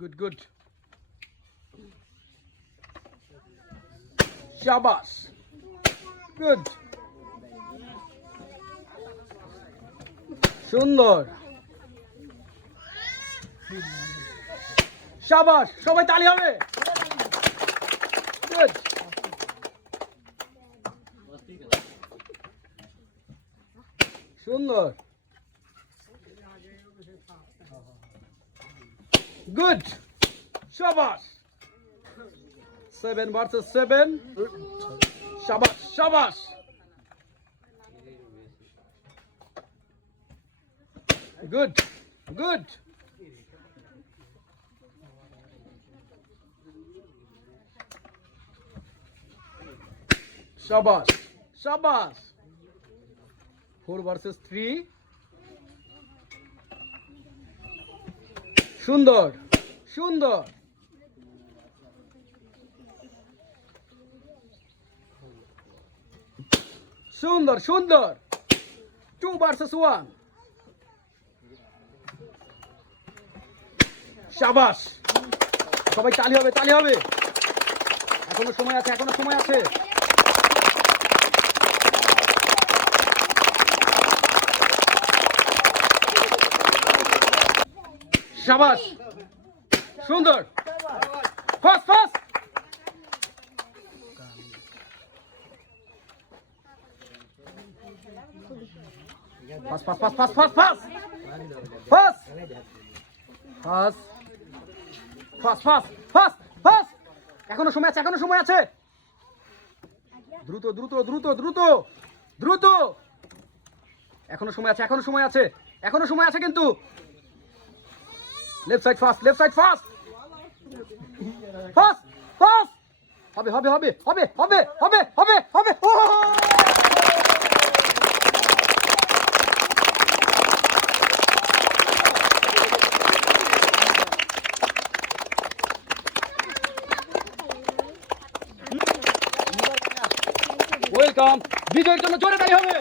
Good, good. Shabash. Good. সুন্দর। শাবাশ, সবাই তালি হবে। Good. সুন্দর। Good. শাবাশ। 7 versus 7. শাবাশ, শাবাশ। Good, good. Shabash, shabash. 4 versus 3. সুন্দর, সুন্দর। সুন্দর, সুন্দর। 2 versus 1. শাবাশ, সবাই তালি হবে, তালি হবে। এখনো সময় আছে, এখনো সময় আছে। শাবাশ, সুন্দর। Fast, fast. Fast, fast, fast, fast, fast, fast. Fast, fast. Fast, fast, fast, fast. এখনো সময় আছে, এখনো সময় আছে। দ্রুত, দ্রুত, দ্রুত, দ্রুত, দ্রুত। এখনো সময় আছে, এখনো সময় আছে, এখনো সময় আছে কিন্তু। Left side fast, left side fast. Fast, fast. হবে, হবে, হবে, হবে, হবে, হবে, হবে, হবে। ওয়েলকাম। বিজয়ের জন্য জোরে তালি হবে।